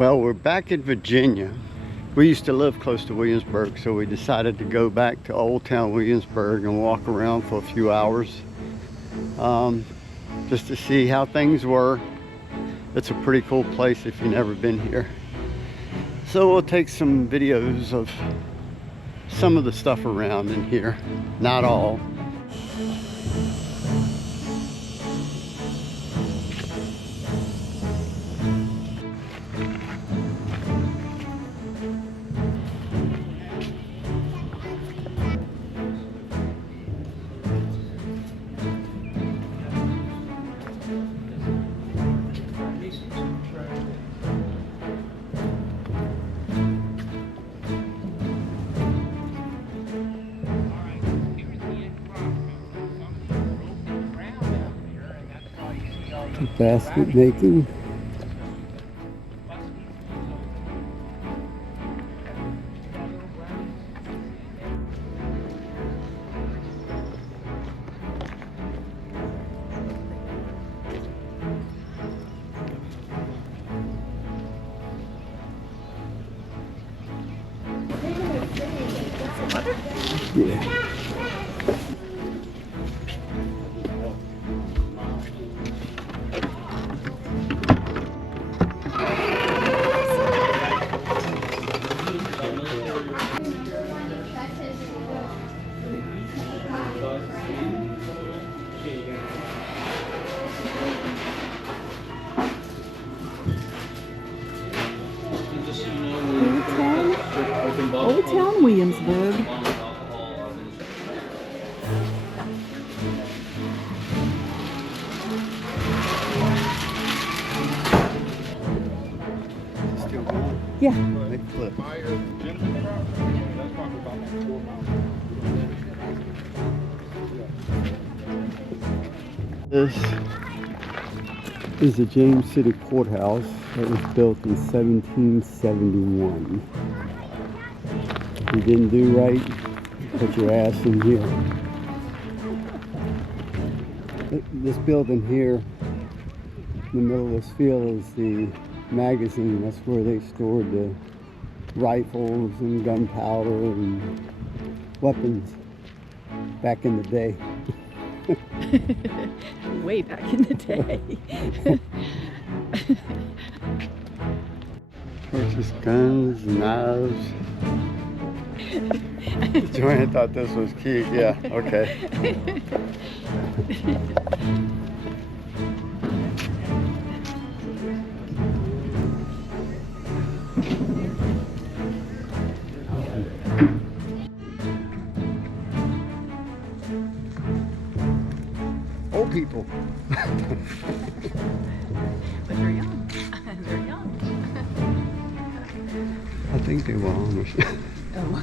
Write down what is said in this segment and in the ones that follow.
Well, we're back in Virginia. We used to live close to Williamsburg, so we decided to go back to Old Town Williamsburg and walk around for a few hours just to see how things were. It's a pretty cool place if you've never been here. So we'll take some videos of some of the stuff around in here, not all. Basket making. Yeah. Old Town Williamsburg. Yeah. This is the James City Courthouse that was built in 1771. If you didn't do right, put your ass in here. This building here in the middle of this field is the magazine. That's where they stored the rifles and gunpowder and weapons back in the day. Way back in the day. Purchase guns, knives. Joanna thought this was cute. Yeah, okay. Old people. But they're young. They're young. I think they were Amish. Oh.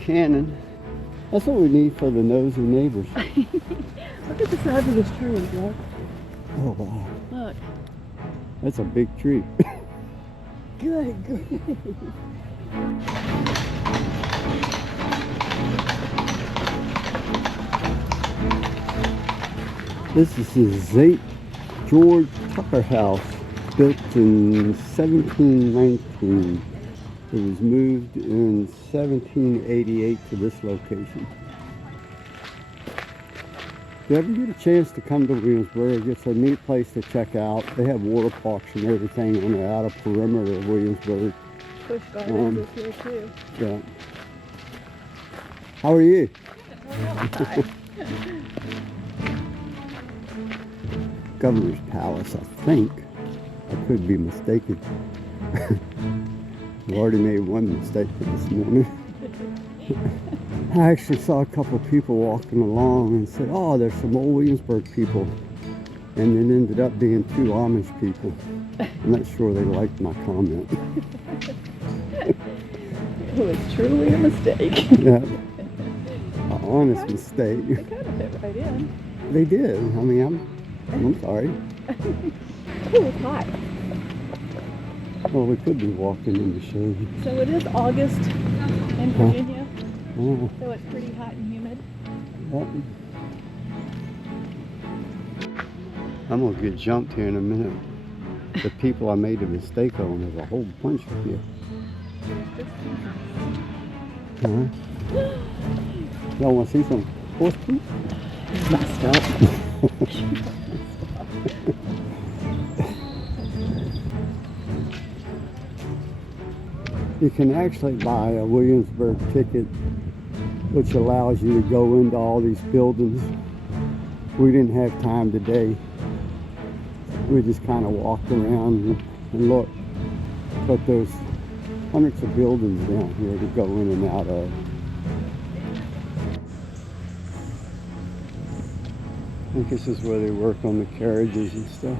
Cannon. That's what we need for the nosy neighbors. Look at the size of this tree, look. Oh wow. Look. That's a big tree. Good grief. This is the St. George Tucker House, built in 1719. It was moved in 1788 to this location. If you ever get a chance to come to Williamsburg, it's a neat place to check out. They have water parks and everything on the outer perimeter of Williamsburg. Busch Gardens is here too. Yeah. How are you? Hi. Governor's Palace, I think. I could be mistaken. I've already made one mistake this morning. I actually saw a couple of people walking along and said, oh, there's some old Williamsburg people. And it ended up being two Amish people. I'm not sure they liked my comment. It was truly a mistake. Yeah, an honest mistake. They kind of fit right in. They did. I mean, I'm sorry. Oh, it's hot. Well, we could be walking in the shade. So it is August, and in Virginia, Oh, so it's pretty hot and humid. yeah. I'm gonna get jumped here in a minute. The people I made a mistake on, there's a whole bunch of here. Huh? Y'all wanna see some horse poop? Messed up. You can actually buy a Williamsburg ticket, which allows you to go into all these buildings. We didn't have time today. We just kind of walked around and looked. But there's hundreds of buildings down here to go in and out of. I think this is where they work on the carriages and stuff.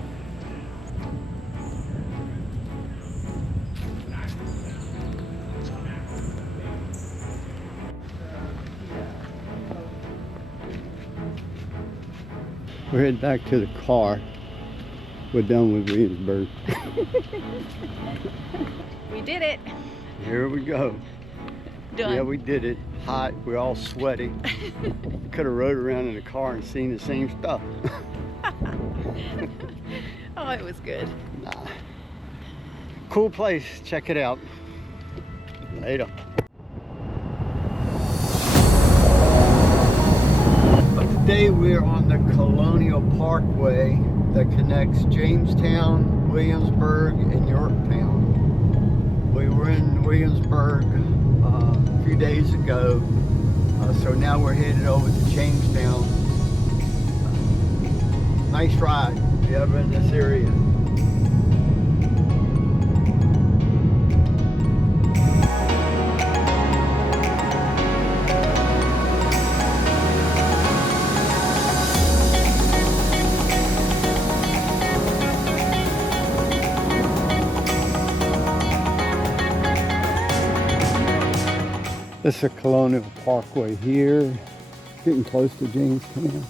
We're heading back to the car. We're done with Williamsburg. We did it. Here we go. Done. Yeah, we did it. Hot. We're all sweaty. We could have rode around in the car and seen the same stuff. Oh, it was good. Nah. Cool place. Check it out. Later. Today we're on the Colonial Parkway that connects Jamestown, Williamsburg, and Yorktown. We were in Williamsburg a few days ago, so now we're headed over to Jamestown. Nice ride if you're ever in this area. This is a Colonial Parkway here, getting close to Jamestown.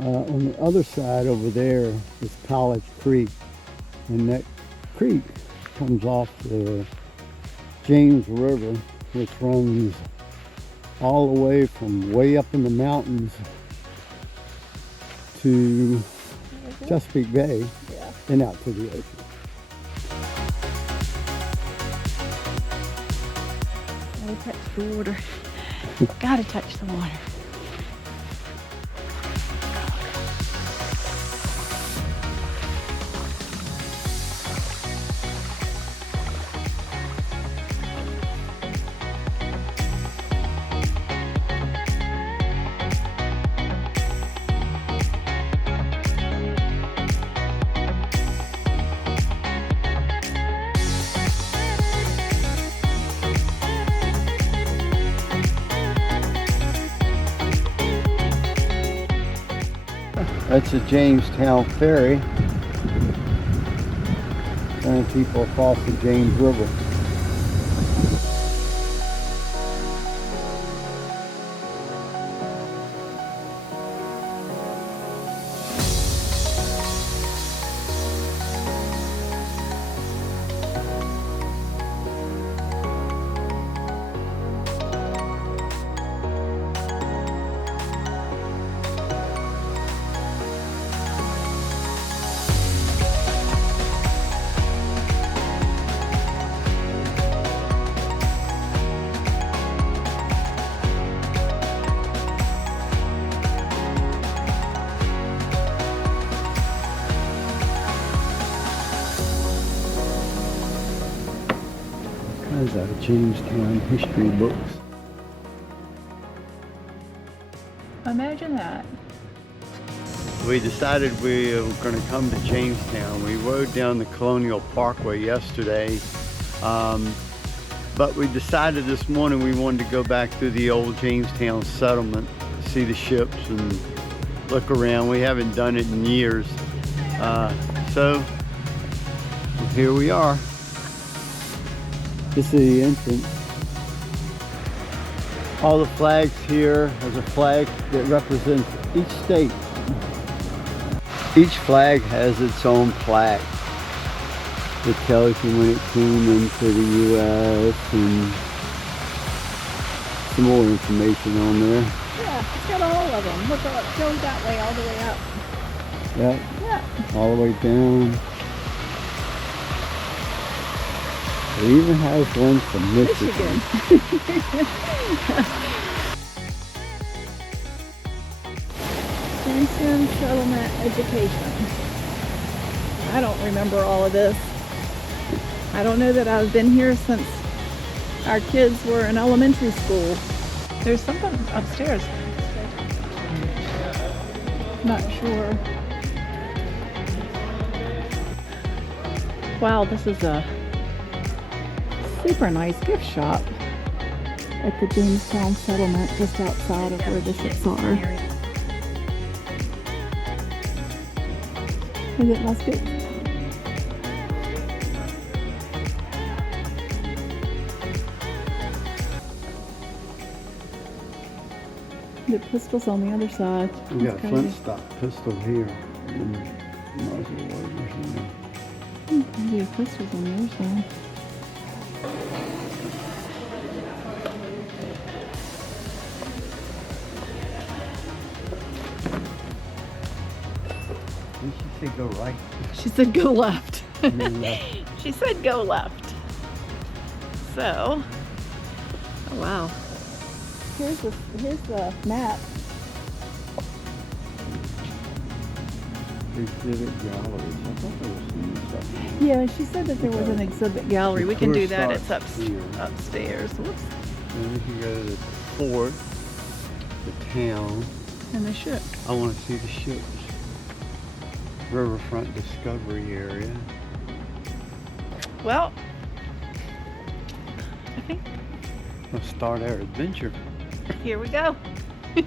On the other side over there is College Creek, and that creek comes off the James River, which runs all the way from way up in the mountains to Chesapeake Bay and out to the ocean. Gotta touch the water. Gotta touch the water. That's a Jamestown ferry, carrying people across the James River. Out of Jamestown history books. Imagine that. We decided we were going to come to Jamestown. We rode down the Colonial Parkway yesterday, but we decided this morning we wanted to go back through the old Jamestown settlement, see the ships and look around. We haven't done it in years, so here we are. This is the entrance. All the flags here, there's a flag that represents each state. Each flag has its own plaque that tells you when it came into the U.S. and some more information on there. Yeah, it's got all of them. Look, it goes that way all the way up. Yep. Yeah. All the way down. It even has one from Michigan. Jamestown Settlement Education. I don't remember all of this. I don't know that I've been here since our kids were in elementary school. There's something upstairs. Not sure. Wow, this is a super nice gift shop at the Jamestown settlement just outside of where the ships are. Is it musket? The pistol's on the other side. We got a flint stock pistol here. And muzzle loaders in there. Maybe a pistol's on the other side. Didn't she say go right? She said go left. Left. She said go left. So, oh wow. Here's the map. Exhibit galleries. I thought there was some stuff. Yeah, she said that there was an exhibit gallery. We can do that. It's here. upstairs. Whoops. Then we can go to the fort, the town. And the ship. I want to see the ships. Riverfront Discovery Area. Well, I think Let's start our adventure. here we go. Oh,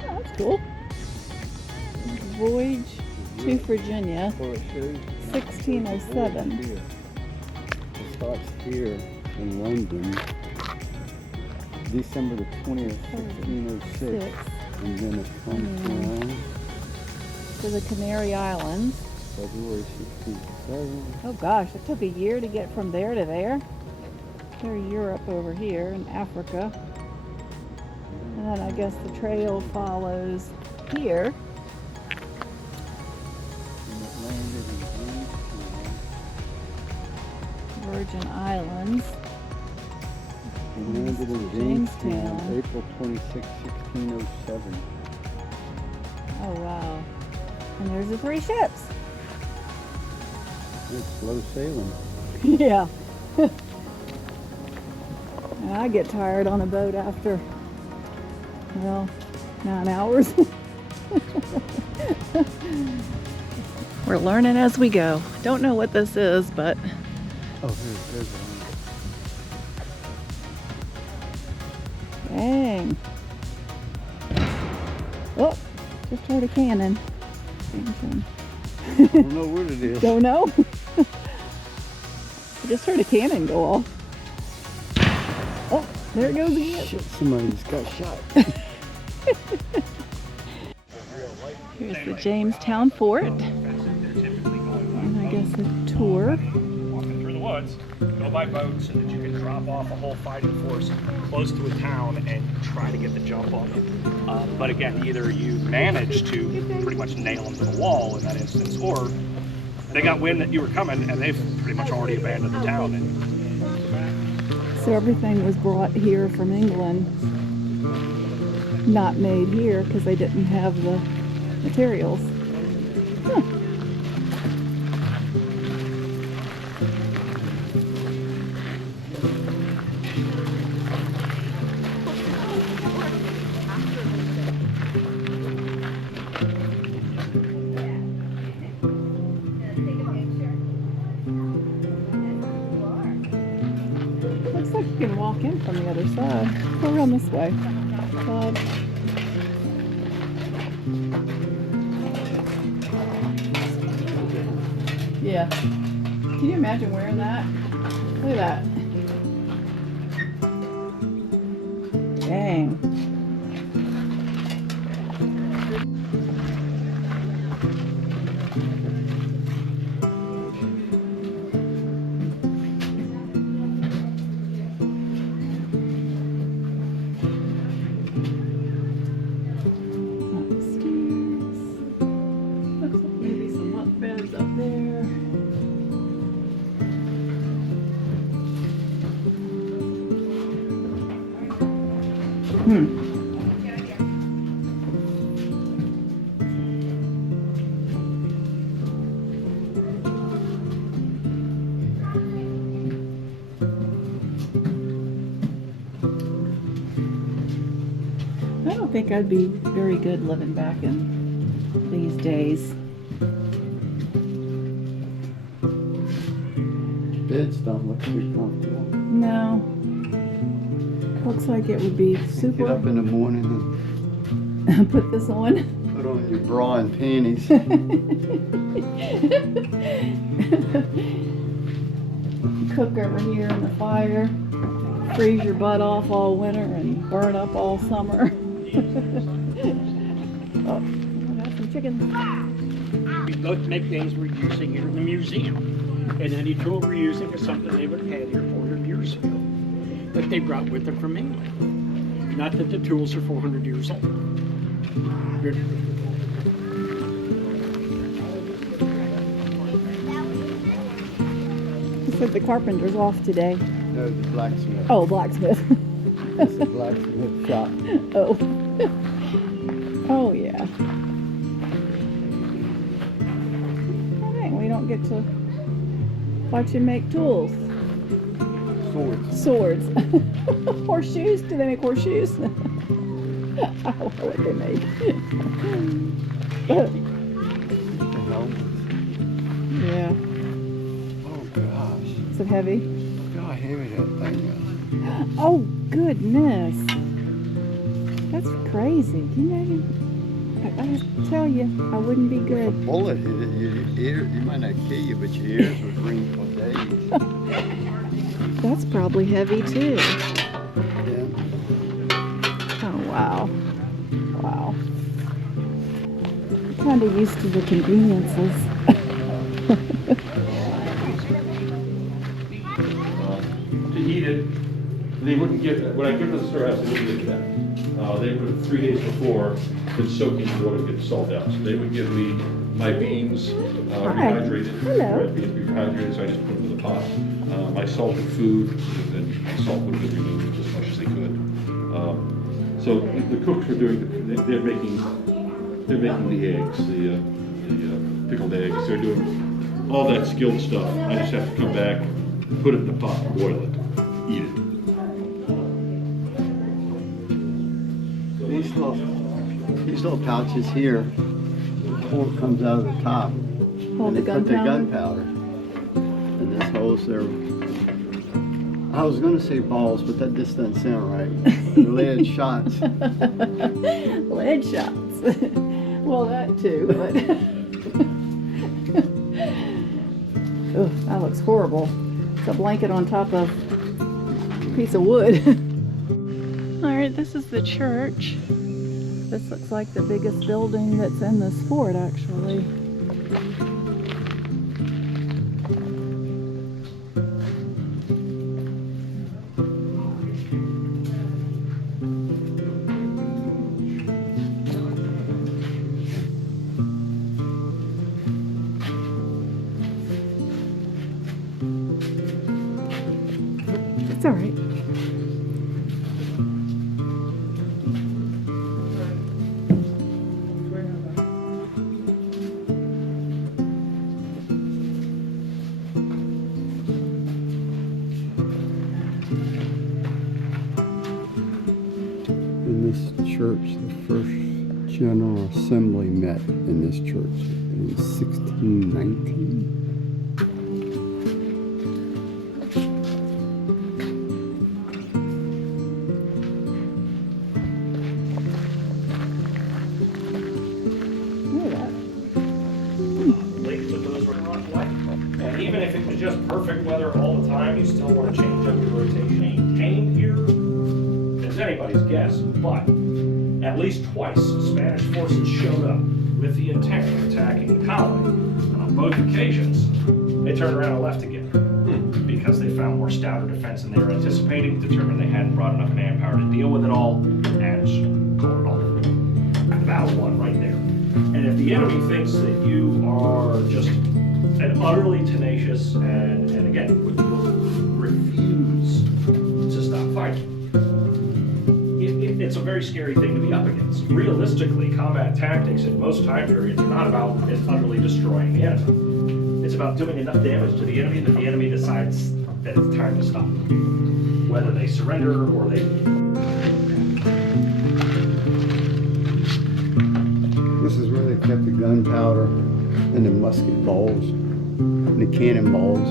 that's cool. Voyage to Virginia, Well, it shows 1607. It starts here in London, December the 20th, 1606, and then it comes down To the Canary Islands. February 1607. Oh gosh, it took a year to get from there to there. There's Europe over here and Africa. And then I guess the trail follows here. And it landed in Jamestown. Virgin Islands. It landed in Jamestown, April 26, 1607. Oh wow. And there's the 3 ships. It's slow sailing. Yeah. And I get tired on a boat after, well, 9 hours. We're learning as we go. Don't know what this is, but Oh, there's one. dang. Oh, just heard a cannon. I don't know what it is. Don't know. I just heard a cannon go off. Oh, there it goes again. Shit, somebody just got shot. Here's the Jamestown Fort. And I guess a tour. Walking through the woods, go by boat so that you can drop off a whole fighting force close to a town and try to get the jump on them. But again, either you manage to pretty much nail them to the wall in that instance, or they got wind that you were coming and they've pretty much already abandoned the town. And So everything was brought here from England, not made here because they didn't have the materials. Huh. Looks like you can walk in from the other side. Go around this way. Yeah. Can you imagine wearing that? Look at that. Dang. I don't think I'd be very good living back in these days. Beds don't look too comfortable. No. Looks like it would be Get super. up in the morning and Put this on. put on your bra and panties. Cook over here in the fire. Freeze your butt off all winter and burn up all summer. Oh, I got some chicken. We both make things we're using here in the museum. And any tool we're using is something they would have had here 400 years ago that they brought with them from England. Not that the tools are 400 years old. He said the carpenter's off today. No, the blacksmith. Oh, blacksmith. It's a blacksmith shop. Oh. Oh, yeah. Dang, we don't get to watch him make tools. Swords. Swords. Horseshoes? Do they make horseshoes? I don't know what they make. The helmets. Yeah. Oh gosh. Is it heavy? Look how heavy that thing is. Oh, goodness. That's crazy. Can you imagine? I tell you, I wouldn't be A good. bullet hit it, your ear, you might not kill you, but your ears would ring for days. That's probably heavy too. Yeah. Oh, wow. Wow. Kind of used to the conveniences. To heat it, they wouldn't give it, when I give it to the storehouse, they wouldn't give it that. They would, 3 days before, been soaked in water to get the salt out. So they would give me my beans rehydrated. Hello. Red beans rehydrated, so I just put them in the pot. My salted food, and the salt would be removed as much as they could. So the cooks were doing, they're making the eggs, the pickled eggs. They're doing all that skilled stuff. I just have to come back, put it in the pot, boil it, eat it. These little pouches here, the cork comes out of the top. Hold and the they put the gunpowder. gunpowder. And this holds their, I was going to say balls, but that just doesn't sound right. Lead shots. Lead shots. Well, that too, but. Ugh, that looks horrible. It's a blanket on top of a piece of wood. Alright, this is the church. This looks like the biggest building that's in this fort, actually. It's alright. In this church, the first General Assembly met in this church in 1619. Look at that. Lakes of those were not white. And even if it was just perfect weather all the time, you still want to change up your rotation. Maintained here, it's anybody's guess, but at least twice Spanish forces showed up with the intent of attacking the colony. And on both occasions, they turned around and left again because they found more stouter defense than they were anticipating, determined they hadn't brought enough manpower to deal with it all, and called it off. Battle won right there. And if the enemy thinks that you are just an utterly tenacious and again, will refuse to stop fighting, it's it's a very scary thing to be up against. Realistically, combat tactics in most time periods are not about utterly destroying the enemy. It's about doing enough damage to the enemy that the enemy decides that it's time to stop. Whether they surrender or they... This is where they kept the gunpowder and the musket balls and the cannonballs.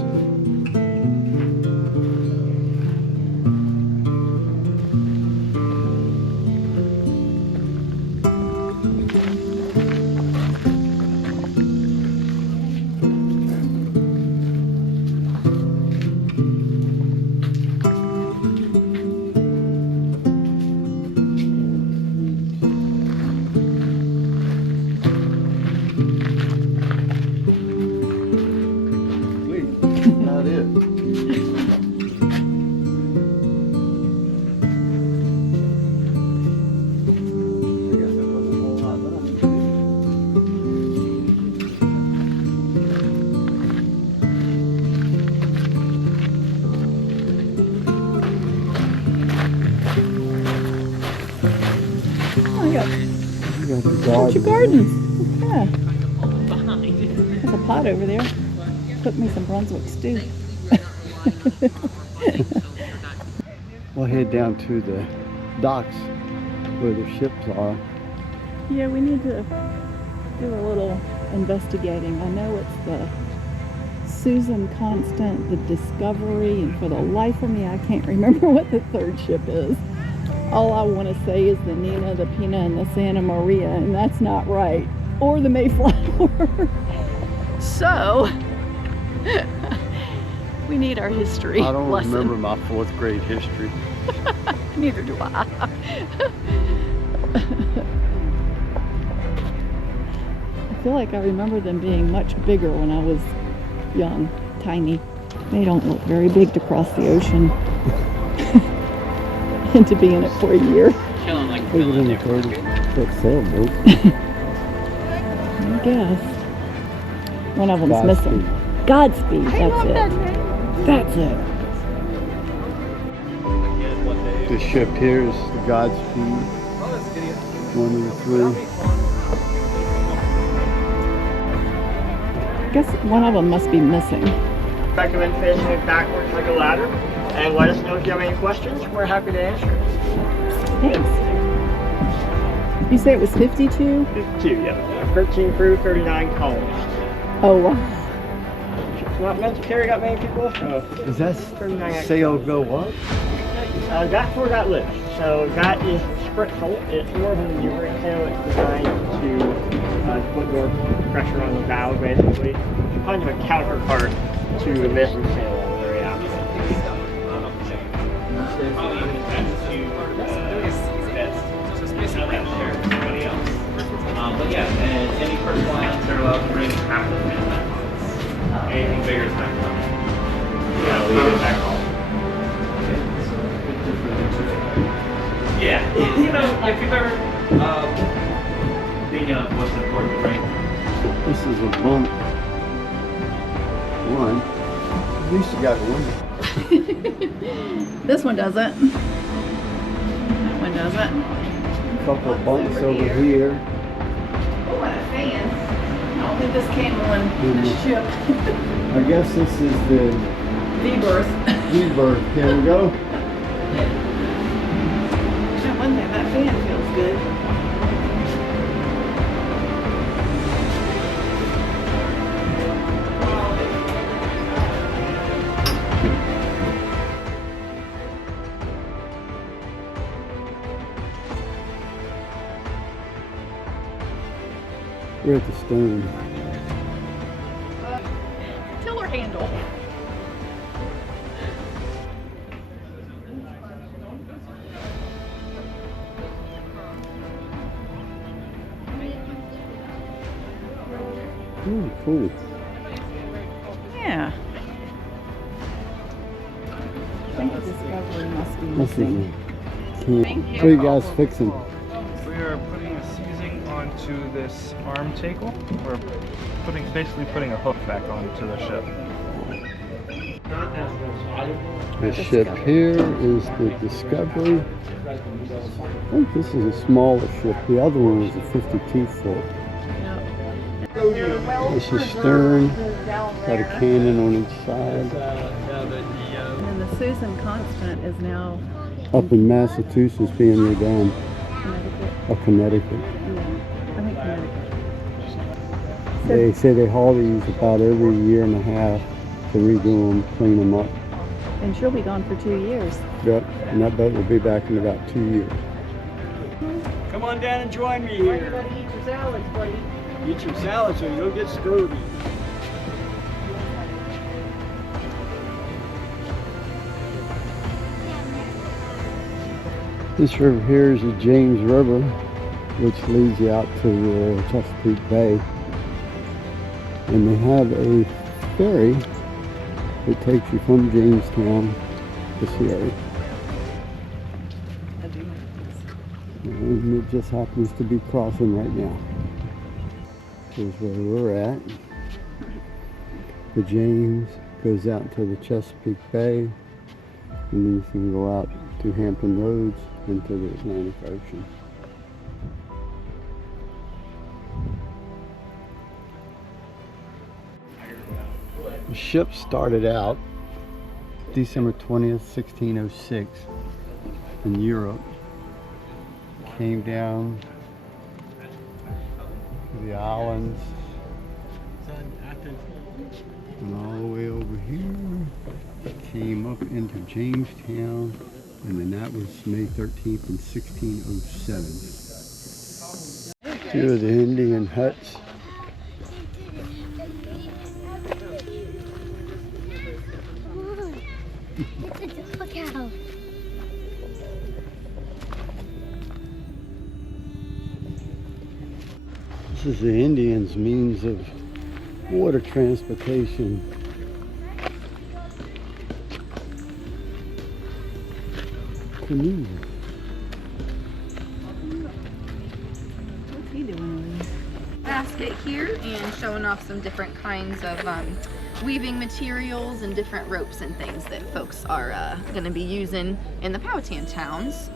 Not it. I guess there wasn't a whole lot left. Oh, I got You got the a bunch garden. of gardens. Yeah. There's a pot over there. Cook me some Brunswick stew. We'll head down to the docks where the ships are. Yeah, we need to do a little investigating. I know it's the Susan Constant, the Discovery, and for the life of me, I can't remember what the third ship is. All I want to say is the Nina, the Pina, and the Santa Maria, and that's not right. Or the Mayflower. So, we need our history I don't lesson. remember my 4th grade history. Neither do I. I feel like I remember them being much bigger when I was young, tiny. They don't look very big to cross the ocean and to be in it for a year. Killing like Bigger than a 30-foot sailboat. I guess. One of them's Godspeed. missing. Godspeed, that's it. That's it. The ship here is the Godspeed. 1 of the 3. I guess one of them must be missing. Recommend facing it backwards like a ladder, and let us know if you have any questions. We're happy to answer. Thanks. You say it was 52? 52, yeah. 13 crew, 39 colonists. Oh, wow. It's not meant to carry that many people, so Does that 39 sail go up? that's where that lives. So that is Spritzel. It's more of a maneuvering sail. It's designed to put more pressure on the bow, basically. It's kind of a counterpart to the mizzen sail all the way out. But yeah, and any personal items are allowed to bring half of the anything bigger is not coming. Yeah, leave it back home. Yeah, you know, if you've ever been what's the important, right? This is a bump 1. At least you got one. This one doesn't. That one doesn't. A couple of bumps over here. Oh, and a fan. I don't think this came on the ship. I guess this is the V-berth. V-berth. Here we go. That one thing, that fan feels good. We're at the stern. Tiller handle. Ooh, cool. Yeah. I think the Discovery must be This is missing. a can. What are you guys fixing? We are putting a seizing onto this arm tackle. We're basically putting a hook back onto the ship. The ship here is the Discovery. I think this is a smaller ship. The other one was a 52-foot. This is stern, got a cannon on each side. And the Susan Constant is now Up in Massachusetts being redone. Connecticut. Or Connecticut. Yeah, I think Connecticut. They say they haul these about every year and a half to redo them, clean them up. And she'll be gone for 2 years. Yep, and that boat will be back in about 2 years. Come on down and join me here. Everybody eat your salads, buddy. Eat your salad so you don't get scurvy. This river here is the James River, which leads you out to the Chesapeake Bay. And they have a ferry that takes you from Jamestown to Sierra. And it just happens to be crossing right now. Here's where we're at. The James goes out to the Chesapeake Bay, and then you can go out to Hampton Roads into the Atlantic Ocean. The ship started out December 20th, 1606 in Europe. Came down to the islands and all the way over here. Came up into Jamestown, and then that was May 13th in 1607. Two of the Indian huts. Look out. This is the Indians' means of water transportation. Canoe. What's he doing over there? Basket here and showing off some different kinds of weaving materials and different ropes and things that folks are going to be using in the Powhatan towns.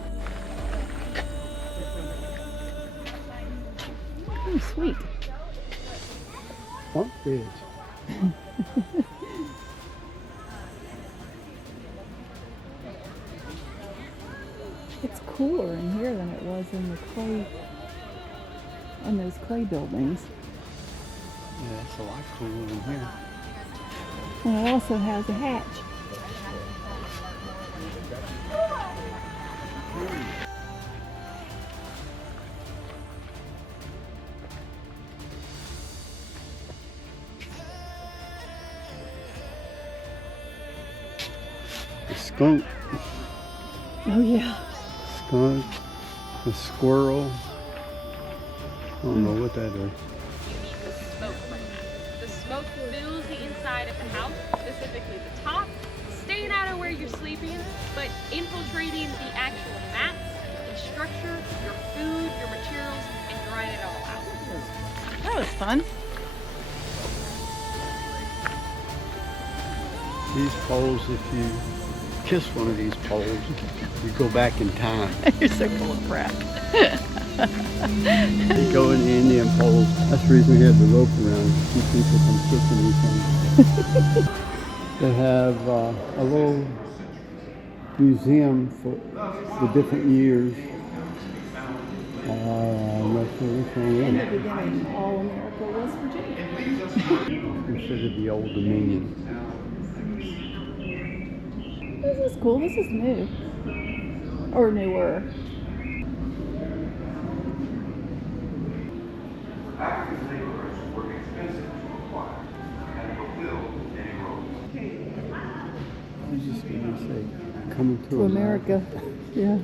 Oh, sweet. Bunk beds. It's cooler in here than it was in the clay, in those clay buildings. Yeah, it's a lot cooler in here. And it also has a hatch. A skunk. Oh yeah. Skunk. A squirrel. I don't know what that is. Smoke. The smoke fills the inside of the house, specifically the top, staying out of where you're sleeping, but infiltrating the actual mats, the structure, your food, your materials, and drying it all out. That was fun. These poles, if you kiss one of these poles, you go back in time. You're so full of crap. You go in the Indian poles. That's the reason we have the rope around, to keep people from kissing each other. They have a little museum for the different years. I'm not sure which one In it the beginning, all America was Virginia. is. Considered the Old Dominion. This is cool. This is new. Or newer. I was just going to say, coming to America. Yeah.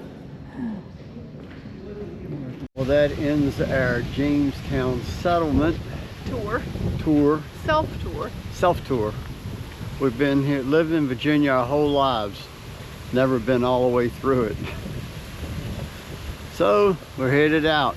Well, that ends our Jamestown settlement Tour. Self-tour. self-tour. We've been here, lived in Virginia our whole lives. Never been all the way through it. So, we're headed out.